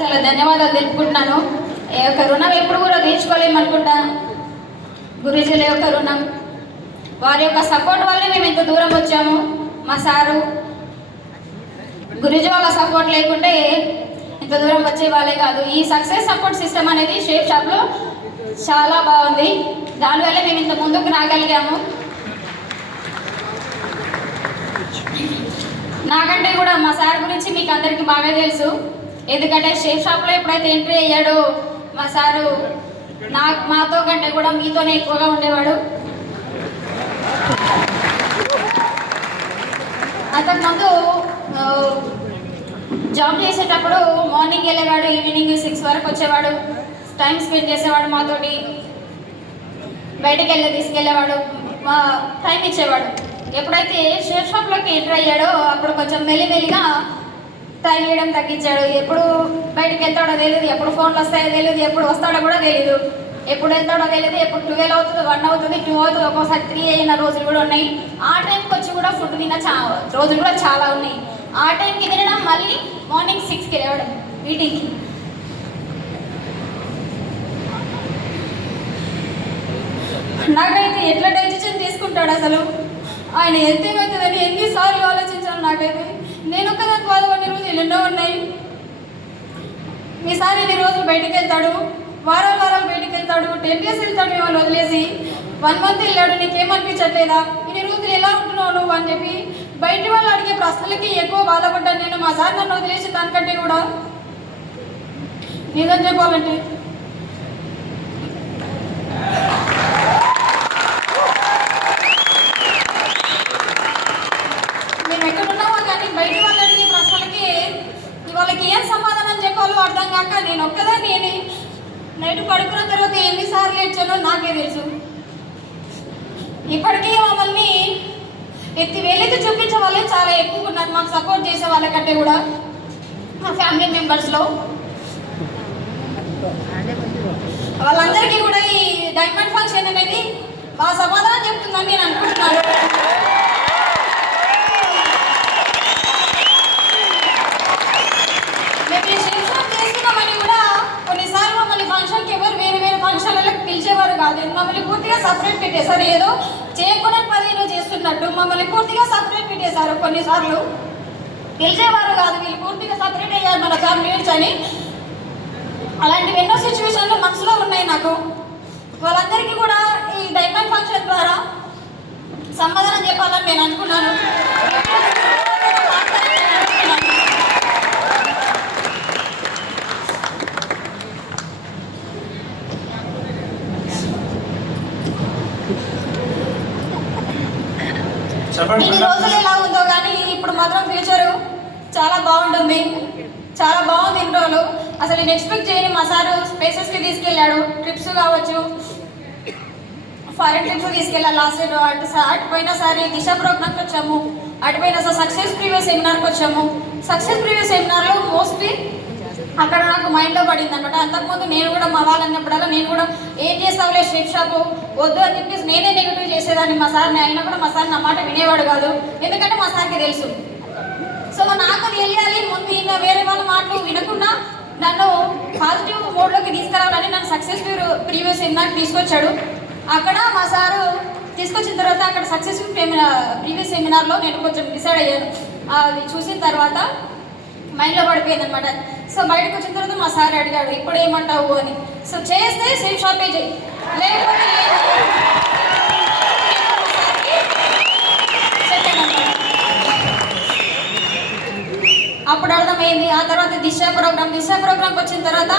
చాలా ధన్యవాదాలు తెలుపుకుంటున్నాను. ఈ యొక్క రుణం ఎప్పుడు కూడా తీర్చుకోలేమనుకుంటా. గురుజీల యొక్క రుణం, వారి యొక్క సపోర్ట్ వల్లే మేము ఇంత దూరం వచ్చాము. మా సారు గురుజీ వాళ్ళ సపోర్ట్ లేకుంటే ఇంత దూరం వచ్చే వాళ్ళే కాదు. ఈ సక్సెస్ సపోర్ట్ సిస్టమ్ అనేది షేప్ షాప్లో చాలా బాగుంది. దానివల్ల మేము ఇంత ముందుకు రాగలిగాము. నాకంటే కూడా మా సార్ గురించి మీకు అందరికీ బాగా తెలుసు. ఎందుకంటే షేప్ షాప్లో ఎప్పుడైతే ఎంట్రీ అయ్యాడో మా సారు మాతో కంటే కూడా మీతోనే ఎక్కువగా ఉండేవాడు. అంతకుముందు జాబ్ చేసేటప్పుడు మార్నింగ్ వెళ్ళేవాడు, ఈవినింగ్ 6 వరకు వచ్చేవాడు. టైం స్పెండ్ చేసేవాడు మాతోటి, బయటికి తీసుకెళ్ళేవాడు, మా టైం ఇచ్చేవాడు. ఎప్పుడైతే షేప్ షాప్లోకి ఎంటర్ అయ్యాడో అప్పుడు కొంచెం మెల్లిమెల్లిగా టైం ఇవ్వడం తగ్గించాడు. ఎప్పుడు బయటికి వెళ్తాడో తెలియదు, ఎప్పుడు ఫోన్లు వస్తాయో తెలియదు, ఎప్పుడు వస్తాడో కూడా తెలియదు, ఎప్పుడు వెళ్తాడో తెలియదు. ఎప్పుడు 12 అవుతుంది, 1 అవుతుంది, 2 అవుతుంది, ఒక్కోసారి 3 అయిన రోజులు కూడా ఉన్నాయి. ఆ టైంకి వచ్చి కూడా ఫుడ్ తిన్న రోజులు కూడా చాలా ఉన్నాయి. ఆ టైంకి తినడం, మళ్ళీ మార్నింగ్ 6కి లేవడం మీటింగ్కి. నాకైతే ఎట్లా డెసిషన్ తీసుకుంటాడు అసలు, ఆయన ఎంత ఏమవుతుందని ఎన్నిసార్లు ఆలోచించాను. నాకైతే నేను ఒక్కదాన్ని బాధపడిన రోజులు ఎన్నో ఉన్నాయి. ఈసారి ఇన్ని రోజులు బయటికి వెళ్తాడు, వారాలు బయటికి వెళ్తాడు, 10 days వెళ్తాడు మిమ్మల్ని వదిలేసి. 1 month వెళ్ళాడు. నీకేమనిపించట్లేదా, ఇన్ని రోజులు ఎలా ఉంటున్నావు నువ్వు అని చెప్పి బయట వాళ్ళు అడిగే ప్రశ్నలకి ఎక్కువ బాధపడ్డాను నేను. మా సార్ నన్ను వదిలేసి దానికంటే కూడా నిజం చెప్పాలంటే మేము ఎక్కడున్నామో కానీ బయట వాళ్ళు అడిగే ప్రశ్నలకి వాళ్ళకి ఏం సమాధానం చెప్పాలో అర్థం కాక నేను ఒక్కదాన్ని నైట్ పడుకున్న తర్వాత ఎన్నిసార్లు ఏడ్చానో నాకే తెలుసు. ఇప్పటికీ మమ్మల్ని వేలైతే చూపించే వాళ్ళే చాలా ఎక్కువ ఉన్నారు, మాకు సపోర్ట్ చేసే వాళ్ళకంటే కూడా. మా ఫ్యామిలీ మెంబర్స్లో వాళ్ళందరికీ కూడా ఈ డైమండ్ ఫంక్షన్ అనేది బాగా సమాధానం చెప్తుందని నేను అనుకుంటున్నాను. మేము ఈ షేప్ షాప్ చేస్తున్నామని కూడా కొన్నిసార్లు మమ్మల్ని ఫంక్షన్కి ఎవరు వేరే ఫంక్షన్లకు పిలిచేవారు కాదు. మమ్మల్ని పూర్తిగా సపరేట్ పెట్టేశారు. ఏదో చేయకుండా 10 చేస్తున్నట్టు మమ్మల్ని పూర్తిగా సపరేట్ పెట్టేశారు. కొన్నిసార్లు పిలిచేవారు కాదు, వీళ్ళు పూర్తిగా సపరేట్ అయ్యారు మన ఫ్యామిలీ నుంచి అని. అలాంటివి ఎన్నో సిచ్యువేషన్లు మనసులో ఉన్నాయి నాకు. వాళ్ళందరికీ కూడా ఈ డైమండ్ ఫంక్షన్ ద్వారా సమాధానం చెప్పాలని నేను అనుకున్నాను. ఇన్ని రోజులు ఎలా ఉందో కానీ ఇప్పుడు మాత్రం ఫ్యూచరు చాలా బాగుంటుంది. చాలా బాగుంది ఇన్ని రోజులు. అసలు నేను ఎక్స్పెక్ట్ చేయని మా సారు స్పేసెస్కి తీసుకెళ్ళాడు. ట్రిప్స్ కావచ్చు, ఫారెన్ ట్రిప్స్ తీసుకెళ్ళాలి. లాస్ట్ ఇయర్ అటుపోయినసారి దిశ ప్రోగ్రామ్కి వచ్చాము, అటుపోయినసారి సక్సెస్ ప్రీవియస్ సెమినార్కి వచ్చాము. సక్సెస్ ప్రీవియస్ సెమినార్లో మోస్ట్లీ అక్కడ నాకు మైండ్లో పడింది అనమాట. అంతకుముందు నేను కూడా మా వాళ్ళు అన్నప్పుడల్లా నేను కూడా ఏం చేస్తావులే షేప్ షాపు వద్దు అని చెప్పేసి నేనే నెగిటివ్ చేసేదాన్ని మా సార్ని. అయినా కూడా మా సార్ నా మాట వినేవాడు కాదు, ఎందుకంటే మా సార్కి తెలుసు. సో నాకు తెలియాలి ముందు ఇంకా వేరే వాళ్ళ మాటలు వినకుండా నన్ను పాజిటివ్ మోడ్లోకి తీసుకురావాలని నన్ను సక్సెస్ ప్రీవియస్ సెమినార్కి తీసుకొచ్చాడు. అక్కడ మా సారు తీసుకొచ్చిన తర్వాత అక్కడ సక్సెస్ ప్రీవియస్ సెమినార్లో నేను కొంచెం డిసైడ్ అయ్యాను. అది చూసిన తర్వాత మైండ్లో పడిపోయింది అనమాట. సో బయటకు వచ్చిన తర్వాత మా సార్ అడిగాడు ఇప్పుడు ఏమంటావు అని. సో చేస్తే షేప్ షాపే చేయి, లేకపోతే అప్పుడు అర్థమైంది. ఆ తర్వాత దిశ ప్రోగ్రామ్కి వచ్చిన తర్వాత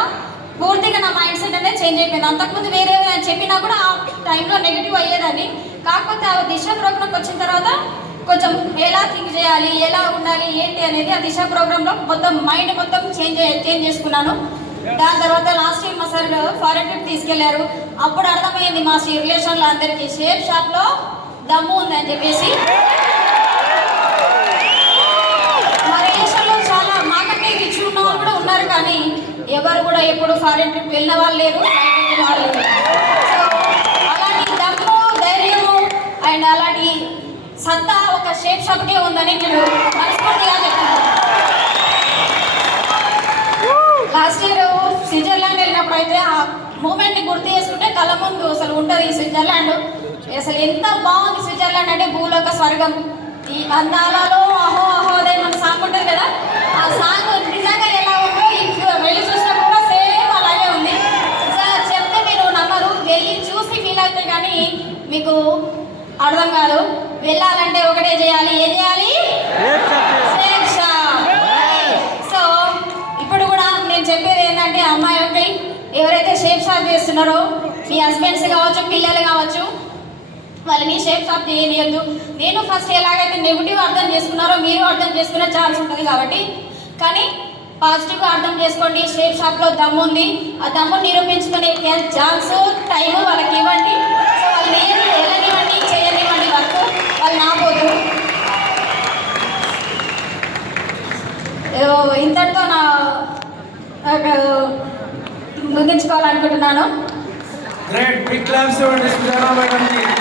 పూర్తిగా నా మైండ్ సెట్ అనేది చేంజ్ అయిపోయింది. అంతకుముందు వేరే చెప్పినా కూడా ఆ టైంలో నెగిటివ్ అయ్యేదాన్ని. కాకపోతే ఆ దిశ ప్రోగ్రామ్కి వచ్చిన తర్వాత కొంచెం ఎలా థింక్ చేయాలి, ఎలా ఉండాలి, ఏంటి అనేది ఆ దిశ ప్రోగ్రాంలో మొత్తం మైండ్ మొత్తం చేంజ్ చేసుకున్నాను. దాని తర్వాత లాస్ట్ టైం మా సార్ ఫారెన్ ట్రిప్ తీసుకెళ్లారు. అప్పుడు అర్థమైంది మా రిలేషన్లో అందరికీ షేప్ షాప్లో దమ్ము ఉందని చెప్పేసి. మా రిలేషన్లో చాలా మాకంటే రిచ్ ఉన్న వాళ్ళు కూడా ఉన్నారు, కానీ ఎవరు కూడా ఎప్పుడు ఫారెన్ ట్రిప్ వెళ్ళిన వాళ్ళు లేరు, వాళ్ళు లేరు. సో అలాంటి దమ్ము, ధైర్యము అండ్ అలాంటి సత్తా ఒక షేప్ షాప్కే ఉందని నేను మనస్ఫూర్తిగా చెప్తున్నాను. లాస్ట్ ఇయర్ స్విట్జర్లాండ్ వెళ్ళినప్పుడు అయితే ఆ మూమెంట్ని గుర్తు చేసుకుంటే కళ్ళ ముందు అసలు ఉంటుంది ఈ స్విట్జర్లాండ్. అసలు ఎంత బాగుంది స్విట్జర్లాండ్ అంటే భూలోక స్వర్గం. ఈ అందాలలో అహో అహోదయ మన సాంగ్ ఉంటుంది కదా, ఆ సాంగ్ నిజంగా ఎలా ఉందో వెళ్ళి చూసినప్పుడు కూడా సేమ్ అలాగే ఉంది. చెప్తే మీరు నమ్మరు, వెళ్ళి చూసి ఫీల్ అయితే కానీ మీకు అర్థం కాదు. వెళ్ళాలంటే ఒకటే చేయాలి, ఏం చేయాలి? సో ఇప్పుడు కూడా నేను చెప్పేది ఏంటంటే అమ్మాయి ఒకటి ఎవరైతే షేప్ షాప్ చేస్తున్నారో మీ హస్బెండ్స్ కావచ్చు, పిల్లలు కావచ్చు, వాళ్ళని షేప్ షాప్ చేయనియద్దు. నేను ఫస్ట్ ఎలాగైతే నెగిటివ్ అర్థం చేసుకున్నారో మీరు అర్థం చేసుకునే ఛాన్స్ ఉంటుంది కాబట్టి, కానీ పాజిటివ్గా అర్థం చేసుకోండి. షేప్ షాప్లో దమ్ము ఉంది, ఆ దమ్ము నిరూపించుకునే ఛాన్స్ టైం వాళ్ళకి ఇవ్వండి. సో వాళ్ళని వెళ్ళనివ్వండి, చేయనివ్వండి వర్క్, వాళ్ళు నాపోదు. ఇంతటితో నా ముగించుకోవాలనుకుంటున్నాను. Great, big claps for Miss Pujana Madam.